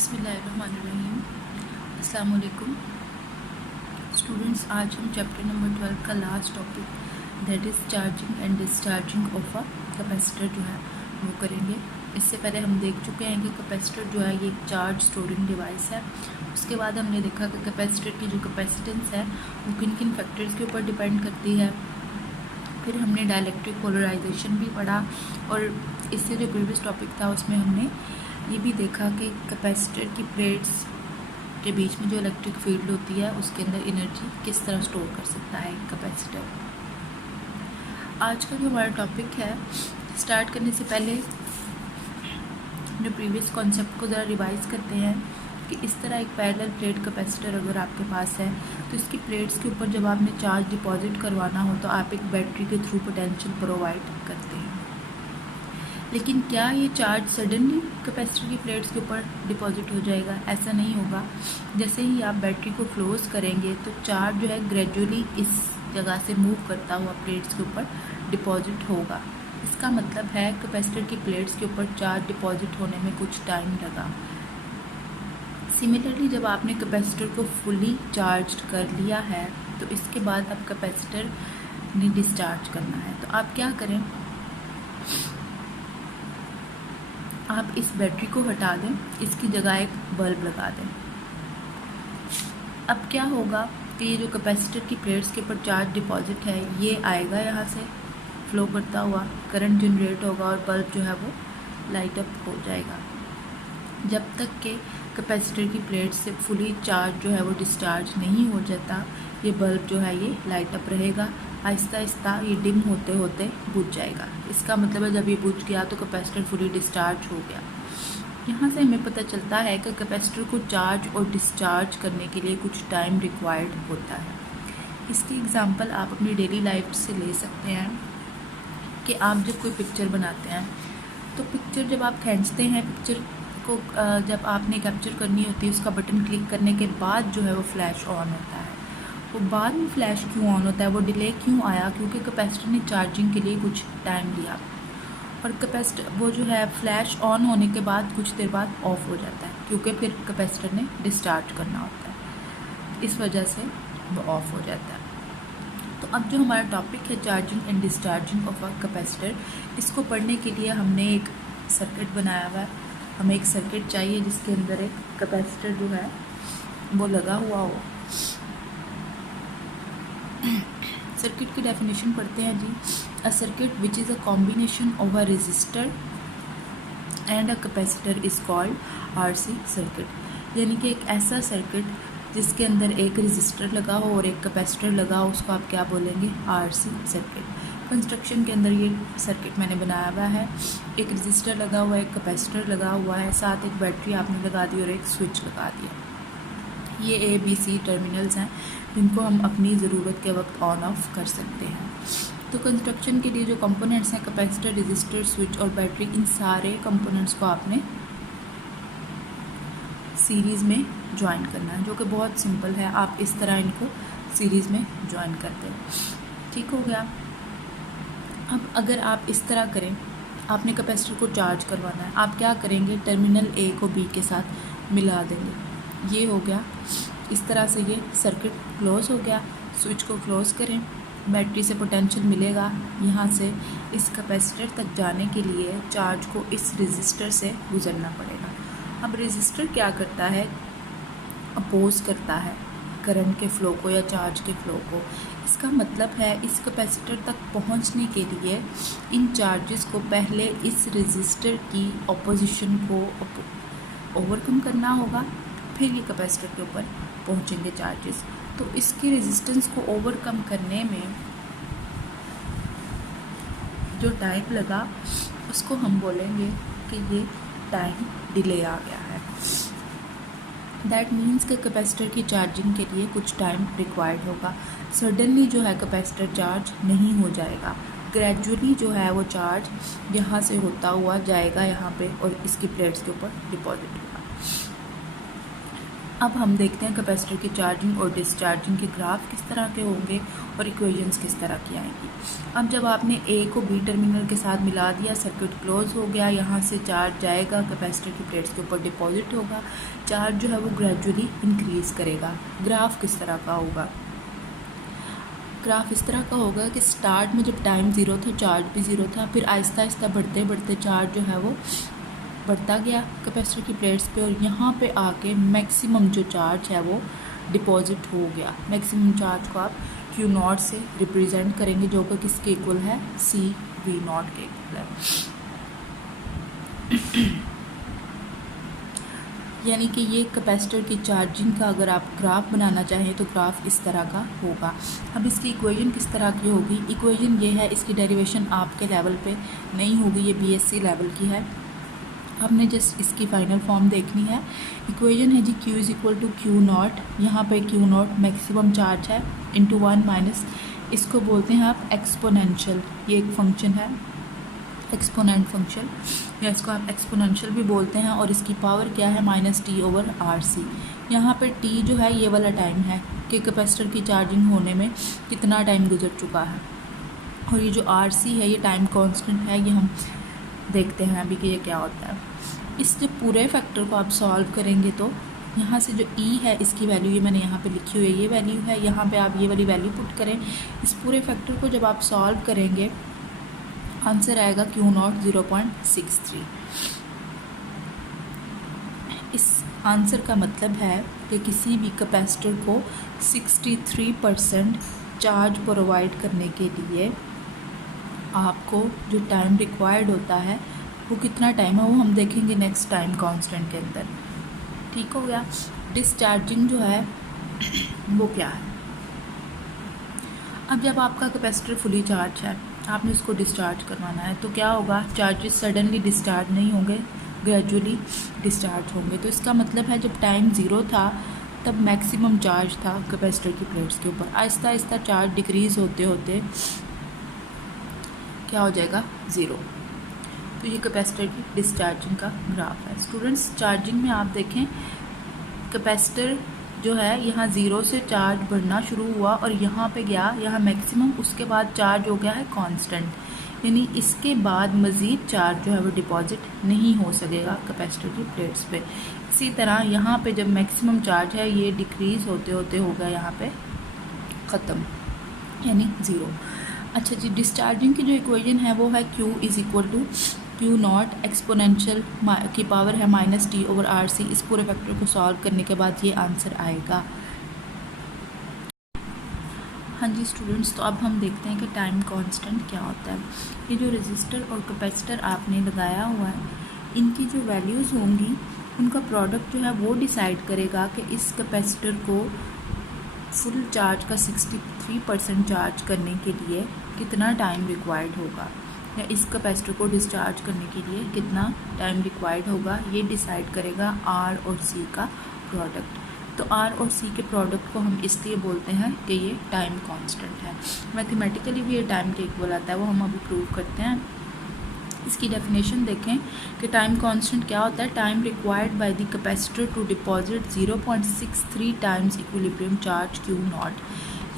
बिस्मिल्लाहिर्रहमानिर्रहीम। अस्सलाम वालेकुम स्टूडेंट्स। आज हम चैप्टर नंबर 12 का last topic that is charging and discharging of a capacitor जो है वो करेंगे। इससे पहले हम देख चुके हैं कि कैपेसिटर जो है ये एक चार्ज स्टोरिंग डिवाइस है। उसके बाद हमने देखा कि कैपेसिटर की जो कैपेसिटेंस है वो किन किन फैक्टर्स के ऊपर डिपेंड करती है। फिर हमने डाइलेक्ट्रिक पोलराइजेशन भी पढ़ा और इससे जो प्रीवियस टॉपिक था उसमें हमने ये भी देखा कि कैपेसिटर की प्लेट्स के बीच में जो इलेक्ट्रिक फील्ड होती है उसके अंदर एनर्जी किस तरह स्टोर कर सकता है कैपेसिटर। आज का जो हमारा टॉपिक है, स्टार्ट करने से पहले जो प्रीवियस कॉन्सेप्ट को ज़रा रिवाइज करते हैं कि इस तरह एक पैरेलल प्लेट कैपेसिटर अगर आपके पास है तो इसकी प्लेट्स के ऊपर जब आपने चार्ज डिपॉजिट करवाना हो तो आप एक बैटरी के थ्रू पोटेंशियल प्रोवाइड करते हैं। लेकिन क्या ये चार्ज सडनली कैपेसिटर की प्लेट्स के ऊपर डिपॉजिट हो जाएगा? ऐसा नहीं होगा। जैसे ही आप बैटरी को क्लोज करेंगे तो चार्ज जो है ग्रेजुअली इस जगह से मूव करता हुआ प्लेट्स के ऊपर डिपॉजिट होगा। इसका मतलब है कैपेसिटर की प्लेट्स के ऊपर चार्ज डिपॉजिट होने में कुछ टाइम लगा। सिमिलरली जब आपने कैपेसिटर को फुली चार्ज कर लिया है तो इसके बाद अब कैपेसिटर ने डिस्चार्ज करना है। तो आप क्या करें, आप इस बैटरी को हटा दें, इसकी जगह एक बल्ब लगा दें। अब क्या होगा कि ये जो कैपेसिटर की प्लेट्स के ऊपर चार्ज डिपॉजिट है ये आएगा, यहाँ से फ्लो करता हुआ करंट जनरेट होगा और बल्ब जो है वो लाइट अप हो जाएगा। जब तक के कैपेसिटर की प्लेट से फुली चार्ज जो है वो डिस्चार्ज नहीं हो जाता, ये बल्ब जो है ये लाइट अप रहेगा। आहिस्ता आहिस्ता ये डिम होते होते बुझ जाएगा। इसका मतलब है जब ये बुझ गया तो कैपेसिटर फुली डिस्चार्ज हो गया। यहाँ से हमें पता चलता है कि कैपेसिटर को चार्ज और डिस्चार्ज करने के लिए कुछ टाइम रिक्वायर्ड होता है। इसकी एग्जांपल आप अपनी डेली लाइफ से ले सकते हैं कि आप जब कोई पिक्चर बनाते हैं तो पिक्चर जब आप खींचते हैं, पिक्चर को जब आपने कैप्चर करनी होती है उसका बटन क्लिक करने के बाद जो है वो फ्लैश ऑन होता है। वो बाद में फ्लैश क्यों ऑन होता है, वो डिले क्यों आया? क्योंकि कैपेसिटर ने चार्जिंग के लिए कुछ टाइम लिया और कैपेसिटर वो जो है फ्लैश ऑन होने के बाद कुछ देर बाद ऑफ हो जाता है क्योंकि फिर कैपेसिटर ने डिस्चार्ज करना होता है, इस वजह से वो ऑफ हो जाता है। तो अब जो हमारा टॉपिक है charging and discharging of a capacitor, इसको पढ़ने के लिए हमने एक सर्किट बनाया हुआ है। हमें एक सर्किट चाहिए जिसके अंदर एक कैपेसिटर जो है वो लगा हुआ हो। सर्किट की डेफिनेशन पढ़ते हैं जी। A circuit which is a combination of a resistor and a capacitor is called RC circuit. यानी कि एक ऐसा सर्किट जिसके अंदर एक रेजिस्टर लगा हो और एक कैपेसिटर लगा हो, उसको आप क्या बोलेंगे? RC circuit. कंस्ट्रक्शन के अंदर ये सर्किट मैंने बनाया हुआ है। एक रेजिस्टर लगा हुआ है, एक कैपेसिटर लगा हुआ है, साथ एक बैटरी आपने लगा दी और एक स्विच लगा दिया। ये ABC टर्मिनल्स हैं जिनको हम अपनी ज़रूरत के वक्त ऑन ऑफ कर सकते हैं। तो कंस्ट्रक्शन के लिए जो कंपोनेंट्स हैं कैपेसिटर, रेजिस्टर, स्विच और बैटरी, इन सारे कंपोनेंट्स को आपने सीरीज़ में ज्वाइन करना है, जो कि बहुत सिंपल है। आप इस तरह इनको सीरीज़ में ज्वाइन करते हैं। ठीक हो गया। अब अगर आप इस तरह करें, आपने कैपेसिटर को चार्ज करवाना है, आप क्या करेंगे? टर्मिनल A को B के साथ मिला देंगे। ये हो गया। इस तरह से ये सर्किट क्लोज हो गया। स्विच को क्लोज करें, बैटरी से पोटेंशियल मिलेगा। यहाँ से इस कैपेसिटर तक जाने के लिए चार्ज को इस रेजिस्टर से गुजरना पड़ेगा। अब रेजिस्टर क्या करता है? अपोज करता है करंट के फ़्लो को या चार्ज के फ़्लो को। इसका मतलब है इस कैपेसिटर तक पहुंचने के लिए इन चार्जेस को पहले इस रेजिस्टर की ऑपोजिशन को ओवरकम करना होगा, फिर ये कैपेसिटर के ऊपर पहुंचेंगे चार्जेस। तो इसके रेजिस्टेंस को ओवरकम करने में जो टाइम लगा उसको हम बोलेंगे कि ये टाइम डिले आ गया है। दैट मीन्स कि कैपेसिटर की चार्जिंग के लिए कुछ टाइम रिक्वायर्ड होगा। सडनली जो है कैपेसिटर चार्ज नहीं हो जाएगा, ग्रेजुअली जो है वो चार्ज यहाँ से होता हुआ जाएगा यहाँ पे और इसकी प्लेट्स के ऊपर डिपॉजिट होगा। अब हम देखते हैं कैपेसिटर की चार्जिंग और डिस्चार्जिंग के ग्राफ किस तरह के होंगे और इक्वेशंस किस तरह की आएंगी। अब जब आपने ए को बी टर्मिनल के साथ मिला दिया, सर्किट क्लोज हो गया, यहाँ से चार्ज जाएगा, कैपेसिटर की प्लेट्स के ऊपर डिपॉजिट होगा, चार्ज जो है वो ग्रेजुअली इंक्रीज़ करेगा। ग्राफ किस तरह का होगा? ग्राफ इस तरह का होगा कि स्टार्ट में जब टाइम ज़ीरो था चार्ज भी ज़ीरो था, फिर आहिस्ता आहिस्ता बढ़ते बढ़ते चार्ज जो है वो बढ़ता गया कैपेसिटर की प्लेट्स पे, और यहाँ पे आके मैक्सिमम जो चार्ज है वो डिपॉजिट हो गया। मैक्सिमम चार्ज को आप क्यू नॉट से रिप्रेजेंट करेंगे, जो कि किसके इक्वल है? सी वी नॉट के इक्वल है। यानी कि ये कैपेसिटर की चार्जिंग का अगर आप ग्राफ बनाना चाहें तो ग्राफ इस तरह का होगा। अब इसकी इक्वेशन किस तरह की होगी? इक्वेशन ये है, इसकी डेरिवेशन आपके लेवल पे नहीं होगी, ये बीएससी लेवल की है, हमने जस्ट इसकी फाइनल फॉर्म देखनी है। इक्वेशन है जी Q is equal to q naught, यहाँ पे क्यू नॉट मैक्सिमम चार्ज है, इंटू 1 माइनस, इसको बोलते हैं आप एक्सपोनेंशियल, ये एक फंक्शन है एक्सपोनेंट फंक्शन, या इसको आप एक्सपोनेंशियल भी बोलते हैं, और इसकी पावर क्या है? -t/RC। यहाँ पे t जो है ये वाला टाइम है कि कैपेसिटर की चार्जिंग होने में कितना टाइम गुजर चुका है, और ये जो RC है ये टाइम कांस्टेंट है। ये हम देखते हैं अभी कि ये क्या होता है। इस जो पूरे फैक्टर को आप सॉल्व करेंगे तो यहाँ से जो e है इसकी वैल्यू ये मैंने यहाँ पे लिखी हुई है, ये वैल्यू है, यहाँ पे आप ये वाली वैल्यू पुट करें। इस पूरे फैक्टर को जब आप सॉल्व करेंगे आंसर आएगा क्यू नॉट 0.63। इस आंसर का मतलब है कि किसी भी कैपेसिटर को 63% चार्ज प्रोवाइड करने के लिए आपको जो टाइम रिक्वायर्ड होता है वो कितना टाइम है वो हम देखेंगे नेक्स्ट टाइम कांस्टेंट के अंदर। ठीक हो गया। डिस्चार्जिंग जो है वो क्या है? अब जब आपका कैपेसिटर फुली चार्ज है, आपने उसको डिस्चार्ज करवाना है, तो क्या होगा? चार्जेस सडनली डिस्चार्ज नहीं होंगे, ग्रेजुअली डिस्चार्ज होंगे। तो इसका मतलब है जब टाइम ज़ीरो था तब मैक्सिमम चार्ज था कैपेसिटर की प्लेट्स के ऊपर, आहिस्ता आहिस्ता चार्ज डिक्रीज़ होते होते क्या हो जाएगा? ज़ीरो। तो ये कैपेसिटर की डिस्चार्जिंग का ग्राफ है। स्टूडेंट्स, चार्जिंग में आप देखें कैपेसिटर जो है यहाँ ज़ीरो से चार्ज बढ़ना शुरू हुआ और यहाँ पे गया, यहाँ मैक्सिमम, उसके बाद चार्ज हो गया है कांस्टेंट, यानी इसके बाद मज़ीद चार्ज जो है वो डिपॉजिट नहीं हो सकेगा कैपेसिटर की प्लेट्स पे। इसी तरह यहाँ पे जब मैक्सिमम चार्ज है ये डिक्रीज़ होते होते होगा यहाँ पे ख़त्म, यानी ज़ीरो। अच्छा जी, डिस्चार्जिंग की जो इक्वेशन है वो है Q is equal to q naught exponential की पावर है -t/RC। इस पूरे फैक्टर को सॉल्व करने के बाद ये आंसर आएगा। हाँ जी स्टूडेंट्स, तो अब हम देखते हैं कि टाइम कांस्टेंट क्या होता है। ये जो रेजिस्टर और कैपेसिटर आपने लगाया हुआ है, इनकी जो वैल्यूज़ होंगी उनका प्रोडक्ट जो है वो डिसाइड करेगा कि इस कैपेसिटर को फुल चार्ज का 63% चार्ज करने के लिए कितना टाइम रिक्वायर्ड होगा, या इस कैपेसिटर को डिस्चार्ज करने के लिए कितना टाइम रिक्वायर्ड होगा। ये डिसाइड करेगा R और C का प्रोडक्ट। तो R और C के प्रोडक्ट को हम इसलिए बोलते हैं कि ये टाइम कांस्टेंट है। मैथमेटिकली भी ये टाइम के इक्वल आता है, वो हम अभी प्रूव करते हैं। इसकी डेफिनेशन देखें कि टाइम कांस्टेंट क्या होता है। Time required by the capacitor to deposit 0.63 times equilibrium charge Q naught,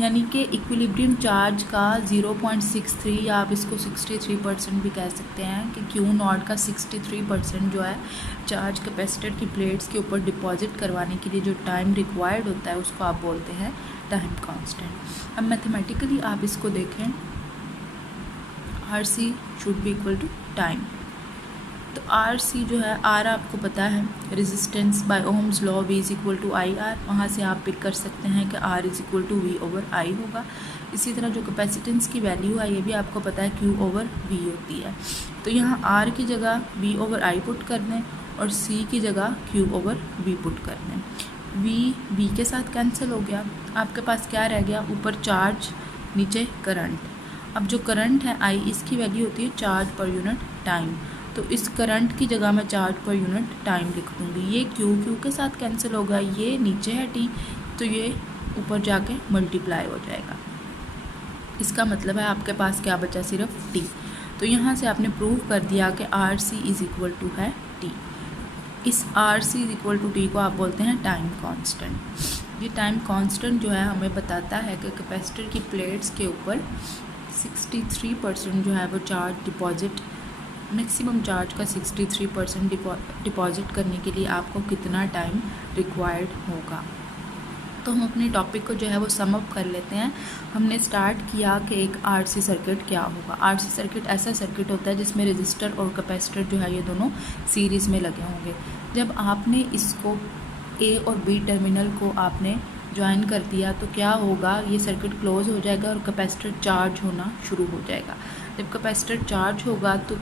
यानी कि इक्विलिब्रियम चार्ज का 0.63 या आप इसको 63% भी कह सकते हैं कि Q नॉट का 63% जो है चार्ज कैपेसिटर की प्लेट्स के ऊपर डिपॉजिट करवाने के लिए जो टाइम रिक्वायर्ड होता है उसको आप बोलते हैं टाइम कांस्टेंट। अब मैथमेटिकली आप इसको देखें, RC should be equal to time. तो RC जो है, R आपको पता है resistance by Ohm's law, V is equal to IR, वहाँ से आप पिक कर सकते हैं कि R is equal to V/I होगा। इसी तरह जो कैपेसिटेंस की वैल्यू है ये भी आपको पता है Q/V होती है। तो यहाँ R की जगह V/I पुट कर दें और C की जगह Q/V पुट कर दें। V के साथ कैंसिल हो गया, आपके पास क्या रह गया? ऊपर चार्ज, नीचे करंट। अब जो करंट है I, इसकी वैल्यू होती है चार्ज पर यूनिट टाइम, तो इस करंट की जगह मैं चार्ज पर यूनिट टाइम लिख दूँगी। ये Q के साथ कैंसिल होगा, ये नीचे है T, तो ये ऊपर जाके मल्टीप्लाई हो जाएगा। इसका मतलब है आपके पास क्या बचा? सिर्फ T। तो यहाँ से आपने प्रूव कर दिया कि RC इज़ इक्वल टू है T। इस R C is equal to t को आप बोलते हैं टाइम कांस्टेंट। ये टाइम कांस्टेंट जो है हमें बताता है कि कैपेसिटर की प्लेट्स के ऊपर 63% जो है वो चार्ज डिपॉजिट, मैक्सिमम चार्ज का 63% डिपॉजिट करने के लिए आपको कितना टाइम रिक्वायर्ड होगा। तो हम अपने टॉपिक को जो है वो सम अप कर लेते हैं। हमने स्टार्ट किया कि एक आरसी सर्किट क्या होगा। आरसी सर्किट ऐसा सर्किट होता है जिसमें रेजिस्टर और कैपेसिटर जो है ये दोनों सीरीज़ में लगे होंगे। जब आपने इसको ए और बी टर्मिनल को आपने ज्वाइन कर दिया तो क्या होगा, ये सर्किट क्लोज हो जाएगा और कैपेसिटर चार्ज होना शुरू हो जाएगा। जब कैपेसिटर चार्ज होगा तो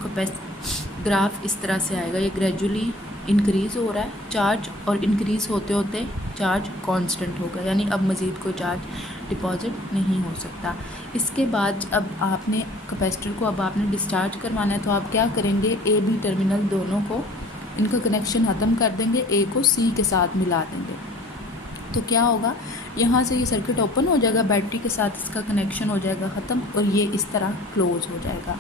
ग्राफ इस तरह से आएगा, ये ग्रेजुअली इंक्रीज़ हो रहा है चार्ज, और इंक्रीज़ होते होते चार्ज कांस्टेंट होगा, यानी अब मज़ीद कोई चार्ज डिपॉजिट नहीं हो सकता। इसके बाद अब आपने कैपेसिटर को अब आपने डिस्चार्ज करवाना है तो आप क्या करेंगे, ए बी टर्मिनल दोनों को इनका कनेक्शन ख़त्म कर देंगे, ए को सी के साथ मिला देंगे। तो क्या होगा, यहाँ से ये सर्किट ओपन हो जाएगा, बैटरी के साथ इसका कनेक्शन हो जाएगा ख़त्म और ये इस तरह क्लोज हो जाएगा।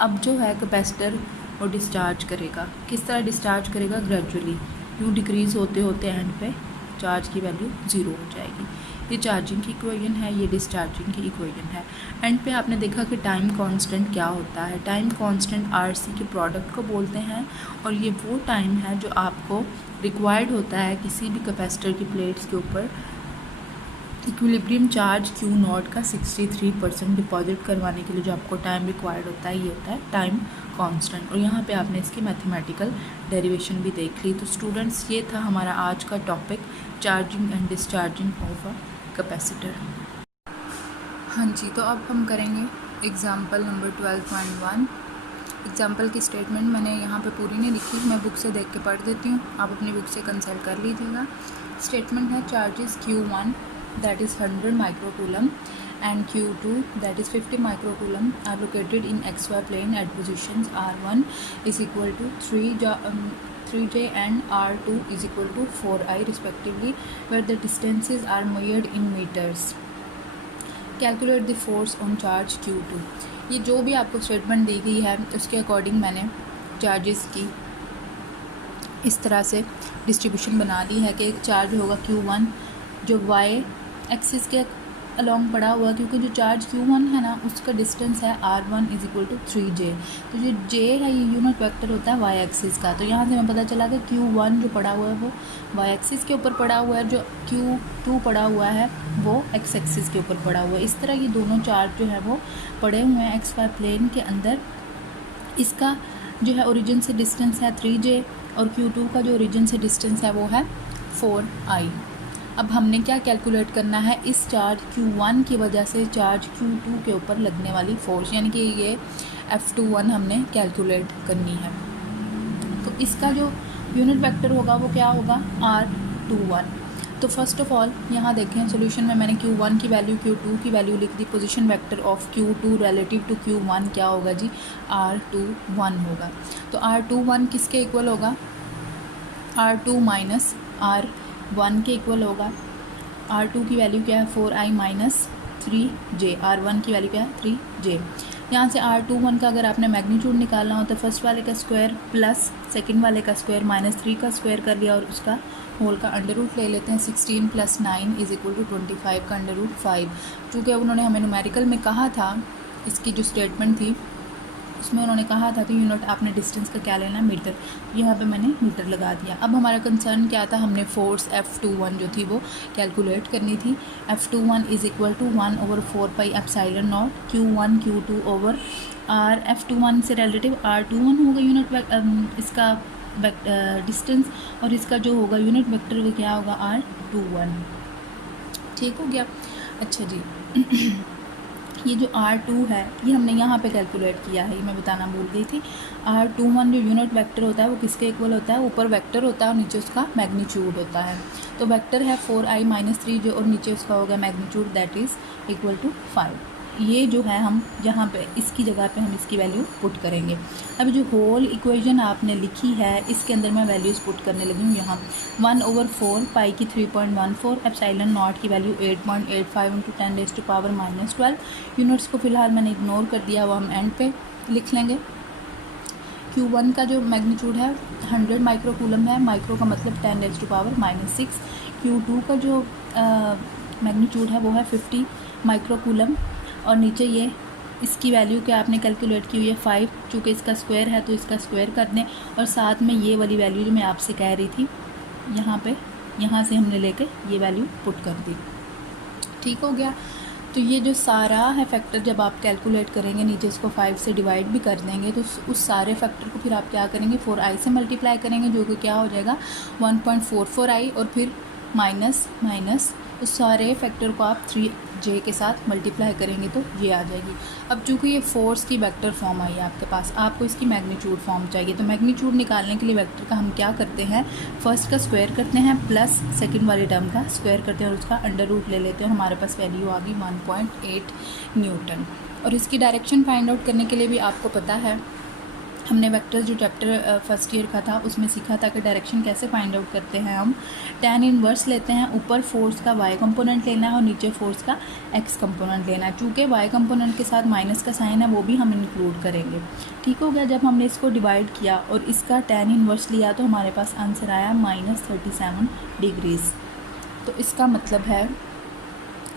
अब जो है कैपेसिटर वो डिस्चार्ज करेगा। किस तरह डिस्चार्ज करेगा, ग्रेजुअली, यूँ डिक्रीज़ होते होते एंड पे चार्ज की वैल्यू 0 हो जाएगी। ये चार्जिंग की इक्वेशन है, ये डिस्चार्जिंग की इक्वेशन है। एंड पे आपने देखा कि टाइम कांस्टेंट क्या होता है। टाइम कांस्टेंट आरसी के प्रोडक्ट को बोलते हैं और ये वो टाइम है जो आपको रिक्वायर्ड होता है किसी भी कैपेसिटर की प्लेट्स के ऊपर इक्विलिब्रियम चार्ज क्यू नॉट का 63% डिपॉजिट करवाने के लिए जो आपको टाइम रिक्वायर्ड होता है, ये होता है टाइम कांस्टेंट। और यहाँ पे आपने इसकी मैथमेटिकल डेरिवेशन भी देख ली। तो स्टूडेंट्स, ये था हमारा आज का topic, charging and discharging of a capacitor. हाँ जी, तो अब हम करेंगे एग्जाम्पल नंबर 12.1। एग्जाम्पल की स्टेटमेंट मैंने यहाँ पे पूरी नहीं लिखी, मैं बुक से देख के पढ़ देती हूँ, आप अपनी बुक से कंसल्ट कर लीजिएगा। स्टेटमेंट है charges Q1 that is 100 microcoulomb and Q2 that is 50 microcoulomb are located in XY plane at positions R1 is equal to 3J and R2 is equal to 4I respectively, where the distances are measured in meters. Calculate the force on charge Q2। ये जो भी आपको statement दी गई है उसके according मैंने charges की इस तरह से डिस्ट्रीब्यूशन बना दी है कि चार्ज होगा Q1 जो y एक्सिस के अलोंग पड़ा हुआ, क्योंकि जो चार्ज Q1 है ना उसका डिस्टेंस है R1 is equal to 3J। तो जो J है ये यूनिट वेक्टर होता है y एक्सिस का। तो यहाँ से हमें पता चला कि Q1 जो पड़ा हुआ है वो y एक्सिस के ऊपर पड़ा हुआ है, जो Q2 पड़ा हुआ है वो x एक्सिस के ऊपर पड़ा हुआ है। इस तरह ये दोनों चार्ज जो है वो पड़े हुए हैं XY प्लेन के अंदर। इसका जो है ओरिजिन से डिस्टेंस है 3J और Q2 का जो ओरिजिन से डिस्टेंस है वो है 4I। अब हमने क्या कैलकुलेट करना है, इस चार्ज Q1 की वजह से चार्ज Q2 के ऊपर लगने वाली फोर्स, यानी कि ये F21 हमने कैलकुलेट करनी है। तो इसका जो यूनिट वेक्टर होगा वो क्या होगा, R21। तो फर्स्ट ऑफ ऑल यहाँ देखें सॉल्यूशन में मैंने Q1 की वैल्यू Q2 की वैल्यू लिख दी। Position vector of Q2 relative to Q1 क्या होगा जी, R21 होगा। तो R21 किसके इक्वल होगा, R2 माइनस R1 के इक्वल होगा। R2 की वैल्यू क्या है, 4I माइनस 3J। R1 की वैल्यू क्या है, 3J। यहाँ से R21 का अगर आपने मैग्नीट्यूड निकालना हो तो फर्स्ट वाले का स्क्वायर प्लस सेकंड वाले का स्क्वायर माइनस 3 का स्क्वायर कर लिया और उसका होल का अंडर रूट ले लेते हैं। 16 + 9 इज इक्वल टू 25 का अंडर रूट 5। चूँकि उन्होंने हमें न्यूमेरिकल में कहा था, इसकी जो स्टेटमेंट थी उसमें उन्होंने कहा था कि यूनिट आपने डिस्टेंस का क्या लेना, मीटर। यहाँ पे मैंने मीटर लगा दिया। अब हमारा कंसर्न क्या था, हमने फोर्स F21 जो थी वो कैलकुलेट करनी थी। F21 is equal to 1/4πε0 Q1 Q2 over R। F21 से रिलेटिव R21 होगा यूनिट इसका डिस्टेंस, और इसका जो होगा यूनिट वेक्टर वो क्या होगा, R21। ठीक हो गया। अच्छा जी ये जो R2 है ये हमने यहाँ पे कैलकुलेट किया है, ये मैं बताना भूल गई थी। R21 जो यूनिट वेक्टर होता है वो किसके इक्वल होता है, ऊपर वेक्टर होता है और नीचे उसका मैग्नीट्यूड होता है। तो वेक्टर है 4I माइनस 3J और नीचे उसका होगा magnitude that is equal to 5। ये जो है हम जहाँ पे इसकी जगह पे हम इसकी वैल्यू पुट करेंगे। अब जो होल इक्वेशन आपने लिखी है इसके अंदर मैं वैल्यूज़ पुट करने लगी हूँ। यहाँ 1/4 पाई की 3.14 एप्सिलॉन नॉट की वैल्यू 8.85 × 10⁻⁻12। यूनिट्स को फिलहाल मैंने इग्नोर कर दिया, वो हम एंड पे लिख लेंगे। Q1 का जो मैग्नीट्यूड है 100 माइक्रोकूलम है, माइक्रो का मतलब 10⁻⁻�6। Q2 का जो मैग्नीट्यूड है वो है 50 माइक्रोकूलम, और नीचे ये इसकी वैल्यू क्या आपने कैलकुलेट की हुई है 5, चूँकि इसका स्क्वायर है तो इसका स्क्वायर कर दें, और साथ में ये वाली वैल्यू जो मैं आपसे कह रही थी यहाँ से हमने लेके ये वैल्यू पुट कर दी। ठीक हो गया। तो ये जो सारा है फैक्टर जब आप कैलकुलेट करेंगे, नीचे इसको 5 से डिवाइड भी कर देंगे, तो उस सारे फैक्टर को फिर आप क्या करेंगे 4i से मल्टीप्लाई करेंगे, जो कि क्या हो जाएगा 1.44i, और फिर माइनस उस सारे फैक्टर को आप 3j के साथ मल्टीप्लाई करेंगे तो ये आ जाएगी। अब चूँकि ये फोर्स की वेक्टर फॉर्म आई है आपके पास, आपको इसकी मैग्नीट्यूड फॉर्म चाहिए, तो मैग्नीट्यूड निकालने के लिए वेक्टर का हम क्या करते हैं, फर्स्ट का स्क्वायर करते हैं प्लस सेकंड वाले टर्म का स्क्वायर करते हैं और उसका अंडर रूट ले लेते हैं, हमारे पास वैल्यू आ गई 1.8 न्यूटन। और इसकी डायरेक्शन फाइंड आउट करने के लिए भी आपको पता है, हमने वेक्टर जो चैप्टर फर्स्ट ईयर का था उसमें सीखा था कि डायरेक्शन कैसे फाइंड आउट करते हैं। हम tan इनवर्स लेते हैं, ऊपर फोर्स का y कंपोनेंट लेना है और नीचे फोर्स का x कंपोनेंट लेना है। चूँकि y कंपोनेंट के साथ माइनस का साइन है वो भी हम इंक्लूड करेंगे। ठीक हो गया। जब हमने इसको डिवाइड किया और इसका tan इनवर्स लिया तो हमारे पास आंसर आया -37 डिग्रीज़। तो इसका मतलब है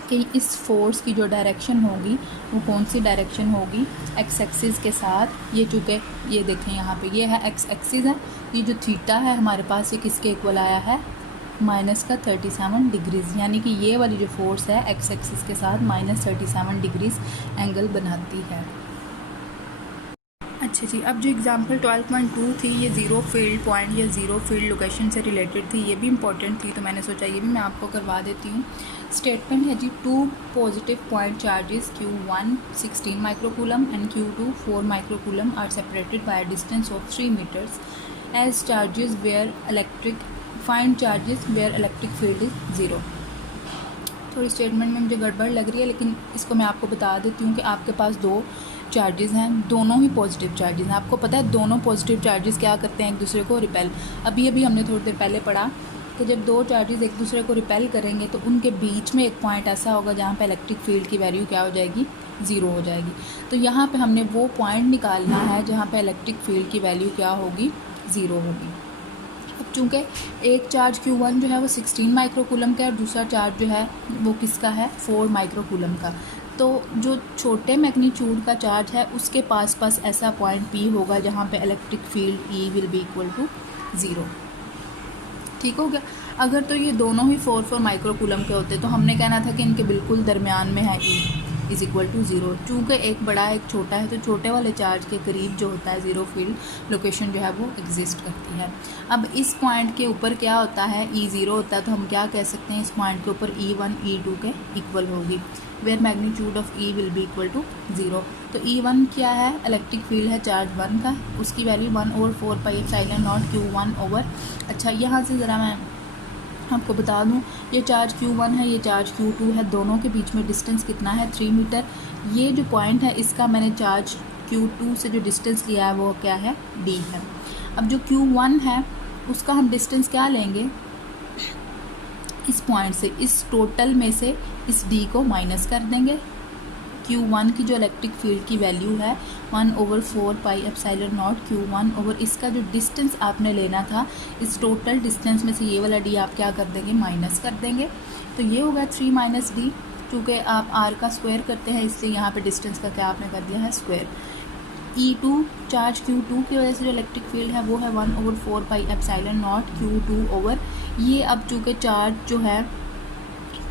कि इस फोर्स की जो डायरेक्शन होगी वो कौन सी डायरेक्शन होगी, एक्स एक्सिस के साथ। ये चूँकि ये देखें यहाँ पे ये है एक्स एक्सिस है, ये जो थीटा है हमारे पास ये किसके इक्वल आया है -37 डिग्रीज़, यानी कि ये वाली जो फोर्स है एक्स एक्सिस के साथ -37 डिग्रीज़ एंगल बनाती है। अच्छा जी, अब जो एग्जांपल 12.2 थी ये ज़ीरो फील्ड पॉइंट या ज़ीरो फील्ड लोकेशन से रिलेटेड थी, ये भी इम्पॉर्टेंट थी, तो मैंने सोचा ये भी मैं आपको करवा देती हूँ। स्टेटमेंट है जी, 2 positive point charges Q1 16 microcoulomb and Q2 4 microcoulomb are separated by a distance of 3 metres as charges where electric find charges where electric field is zero. थोड़ी स्टेटमेंट में मुझे गड़बड़ लग रही है, लेकिन इसको मैं आपको बता देती हूँ कि आपके पास दो चार्जेस हैं, दोनों ही पॉजिटिव चार्जेस हैं। आपको पता है दोनों पॉजिटिव चार्जेस क्या करते हैं, एक दूसरे को रिपेल। अभी हमने थोड़ी देर पहले पढ़ा कि जब दो चार्जेस एक दूसरे को रिपेल करेंगे तो उनके बीच में एक पॉइंट ऐसा होगा जहाँ पे इलेक्ट्रिक फील्ड की वैल्यू क्या हो जाएगी, ज़ीरो हो जाएगी। तो यहाँ पे हमने वो पॉइंट निकालना है जहाँ पे इलेक्ट्रिक फील्ड की वैल्यू क्या होगी, ज़ीरो होगी। अब चूँकि एक चार्ज Q1 जो है वो 16 माइक्रोकूलम का है और दूसरा चार्ज जो है वो किसका है, 4 माइक्रोकूलम का। तो जो छोटे मैग्नीट्यूड का चार्ज है उसके पास ऐसा पॉइंट P होगा जहाँ पे electric field E will be equal to zero. ठीक हो गया। अगर तो ये दोनों ही 4 माइक्रोकूलम के होते तो हमने कहना था कि इनके बिल्कुल दरमियान में है E is equal to zero. चूँकि एक बड़ा एक छोटा है तो छोटे वाले चार्ज के करीब जो होता है ज़ीरो फील्ड लोकेशन जो है वो एग्जिस्ट करती है। अब इस पॉइंट के ऊपर क्या होता है, E ज़ीरो होता है, तो हम क्या कह सकते हैं इस पॉइंट के ऊपर E1 E2 के इक्वल होगी, where magnitude of E will be equal to zero. तो E1 क्या है, इलेक्ट्रिक फील्ड है चार्ज 1 का, उसकी value 1/4 pi epsilon not Q1 over. अच्छा, यहाँ से ज़रा मैं आपको बता दूं, ये चार्ज Q1 है, ये चार्ज Q2 है, दोनों के बीच में डिस्टेंस कितना है, 3 मीटर। ये जो पॉइंट है इसका मैंने चार्ज Q2 से जो डिस्टेंस लिया है वो क्या है, D है। अब जो Q1 है उसका हम डिस्टेंस क्या लेंगे, इस पॉइंट से, इस टोटल में से इस D को माइनस कर देंगे। Q1 की जो इलेक्ट्रिक फील्ड की वैल्यू है 1/4 pi epsilon not Q1 over इसका जो डिस्टेंस आपने लेना था, इस टोटल डिस्टेंस में से ये वाला D आप क्या कर देंगे, माइनस कर देंगे। तो ये होगा 3 माइनस D। चूँकि आप R का स्क्वायर करते हैं इसलिए यहाँ पे डिस्टेंस का क्या आपने कर दिया है, स्क्वायर। E2 चार्ज Q2 की वजह से जो इलेक्ट्रिक फील्ड है वो है 1/4 pi epsilon not Q2 over ये। अब चूँकि चार्ज जो है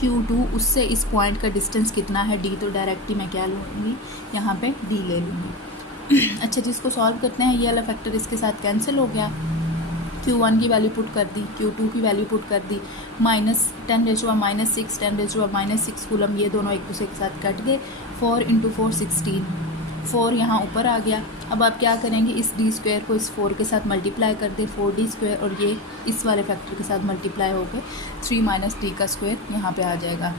Q2 उससे इस पॉइंट का डिस्टेंस कितना है D, तो डायरेक्टली मैं क्या लूँगी, यहाँ पे D ले लूँगी। अच्छा जी, इसको सॉल्व करते हैं। ये वाला फैक्टर इसके साथ कैंसिल हो गया, Q1 की वैल्यू पुट कर दी, Q2 की वैल्यू पुट कर दी, -10⁻⁻6 10⁻⁻6 कूलम, ये दोनों एक दूसरे के साथ कट गए। 4 × 4 16, 4 यहाँ ऊपर आ गया। अब आप क्या करेंगे, इस D स्क्वायर को इस 4 के साथ मल्टीप्लाई कर दे, 4D स्क्वायर, और ये इस वाले फैक्टर के साथ मल्टीप्लाई होकर 3 - D का स्क्वायर यहाँ पे आ जाएगा।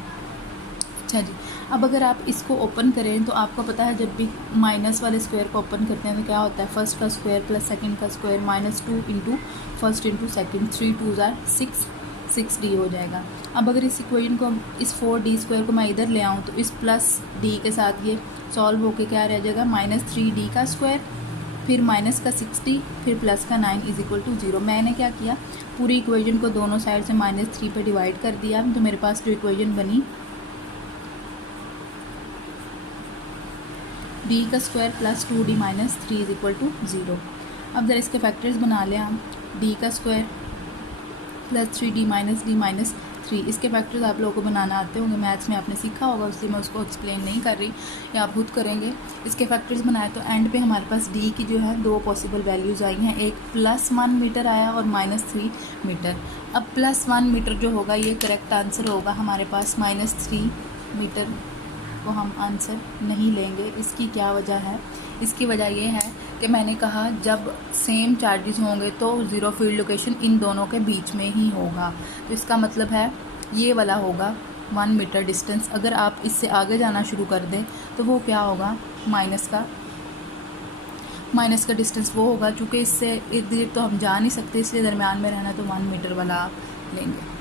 अच्छा जी, अब अगर आप इसको ओपन करें तो आपको पता है जब भी माइनस वाले स्क्वायर को ओपन करते हैं तो क्या होता है, फर्स्ट का स्क्वायर प्लस सेकंड का स्क्वायर -2 × फर्स्ट × सेकंड, 3 × 2 = 6, 6D हो जाएगा। अब अगर इस इक्वेशन को, इस 4D स्क्वायर को मैं इधर ले आऊँ तो इस प्लस D के साथ ये सॉल्व होके क्या रह जाएगा, -3D का स्क्वायर फिर माइनस का 60, फिर प्लस का 9 इज इक्वल टू 0। मैंने क्या किया, पूरी इक्वेशन को दोनों साइड से -3 पे डिवाइड कर दिया, तो मेरे पास जो इक्वेशन बनी डी का square plus 2d minus 3 is equal to 0। अब जरा इसके फैक्टर्स बना लें हम, डी का square plus 3d minus d minus 3। इसके फैक्टर्स आप लोगों को बनाना आते होंगे, मैथ्स में आपने सीखा होगा, इसलिए मैं उसको एक्सप्लेन नहीं कर रही, या आप खुद करेंगे। इसके फैक्टर्स बनाए तो एंड पे हमारे पास d की जो है 2 पॉसिबल वैल्यूज़ आई हैं, एक +1 मीटर आया और -3 मीटर। अब +1 मीटर जो होगा ये करेक्ट आंसर होगा हमारे पास, -3 मीटर को हम आंसर नहीं लेंगे। इसकी क्या वजह है? इसकी वजह ये है कि मैंने कहा जब सेम चार्जेस होंगे तो ज़ीरो फील्ड लोकेशन इन दोनों के बीच में ही होगा, तो इसका मतलब है ये वाला होगा 1 मीटर डिस्टेंस। अगर आप इससे आगे जाना शुरू कर दें तो वो क्या होगा, माइनस का डिस्टेंस वो होगा। चूँकि इससे इर्द गिर्द तो हम जा नहीं सकते, इसलिए दरमियान में रहना, तो 1 मीटर वाला आप लेंगे।